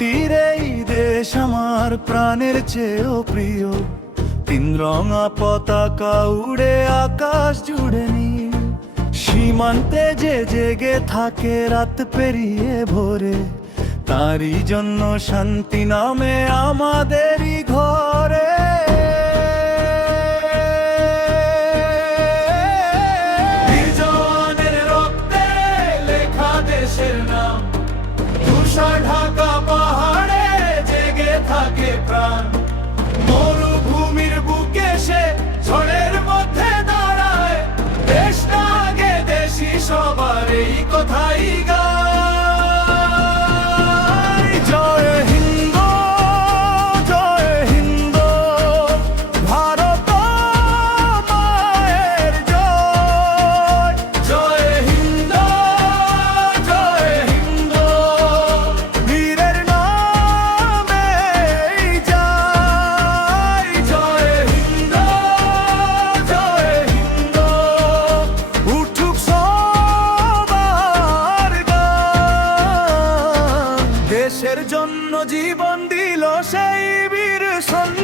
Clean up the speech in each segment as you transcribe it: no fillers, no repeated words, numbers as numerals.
মাটির এই দেশ আমার প্রাণের চেয়েও প্রিয়। তিন রঙা পতাকা উড়ে আকাশ জুড়ে নীল, সীমান্তে যে জেগে থাকে রাত পেরিয়ে ভোরে, তারই জন্য শান্তি নামে আমাদেরই ঘরে। বীর জওয়ানের রক্তে লেখা দেশের নাম, তুষার ঢাকা পাহাড়ে জেগে থাকে প্রাণ। মরুভূমির বুকে সে ঝড়ের মধ্যে দাঁড়ায়, দেশ না আগে দেশি সবার এই কথাই গায়। জয় হিন্দ, জয় হিন্দ, ভারত মায়ের জয়। জয় হিন্দ, জয় হিন্দ, বীরের নামে যায়। জয় হিন্দ, জয় হিন্দ, উঠুক সবার গান। দেশের জন্য জীবন দিল সেই বীর সন্তান।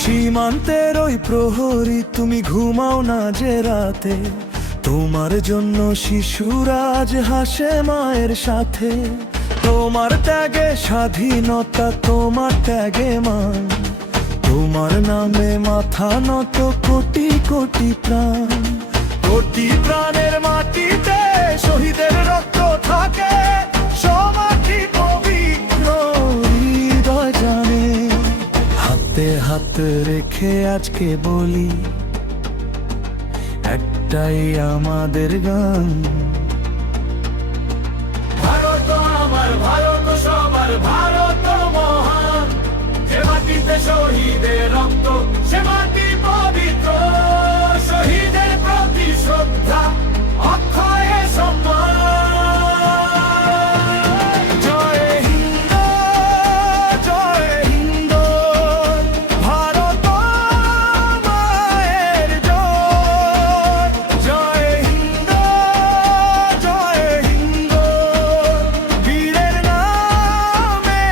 সীমান্তের ওই প্রহরী, তুমি ঘুমাও না যে রাতে, তোমার জন্য শিশুরা আজ হাসে মায়ের সাথে। তোমার ত্যাগে স্বাধীনতা, তোমার ত্যাগে মান, তোমার নামে মাথা নত কোটি কোটি প্রাণ। কোটি প্রাণের মাটিতে শহীদের রক্ত থাকে, সমাধি পবিত্র হৃদয় জানে। হাতে হাত রেখে আজকে বলি, একটাই আমাদের গান। ভারত আমার, ভারত সবার, ভারত মহান। যে মাটিতে শহীদের রক্ত, সে মাটি পবিত্র। শহীদের প্রতি শ্রদ্ধা, অক্ষয় সম্মান। জয় হিন্দ, জয় হিন্দ, ভারত মায়ের জয়। জয় হিন্দ, জয় হিন্দ, বীরের নামে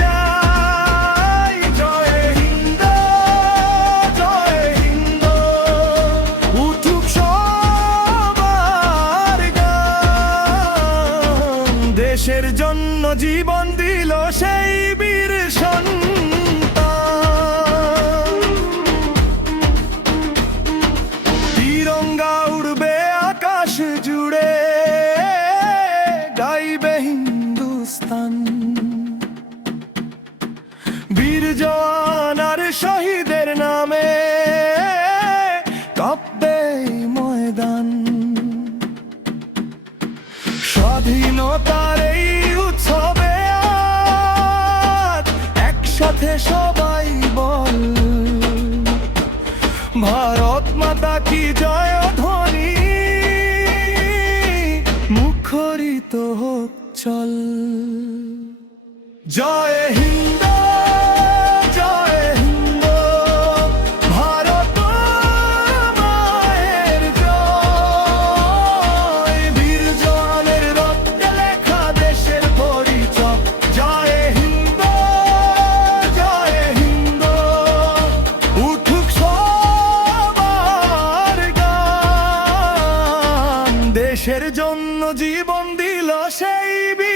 যায়। জয় হিন্দ, জয় হিন্দ, উঠুক সবার গান। দেশের জন্য জীবন দিল সেই বীর সন্তান। তিরঙ্গা উড়বে আকাশ জুড়ে, গাইবে হিন্দুস্তান। বীর জওয়ান আর শহীদের নামে কাঁপবে ময়দান। স্বাধীনতার এই উৎসবে আজ একসাথে সবাই বল, ভারত মাতা কি জয় ধ্বনি মুখরিত হোক চল। জয় হিন্দ, জয় হিন্দ, ভারত মায়ের জয়। বীর জওয়ানের রক্তে লেখা দেশের পরিচয়। জয় হিন্দ, জয় হিন্দ, উঠুক সবার গান। দেশের জন্য জীবন দিল সেই বীর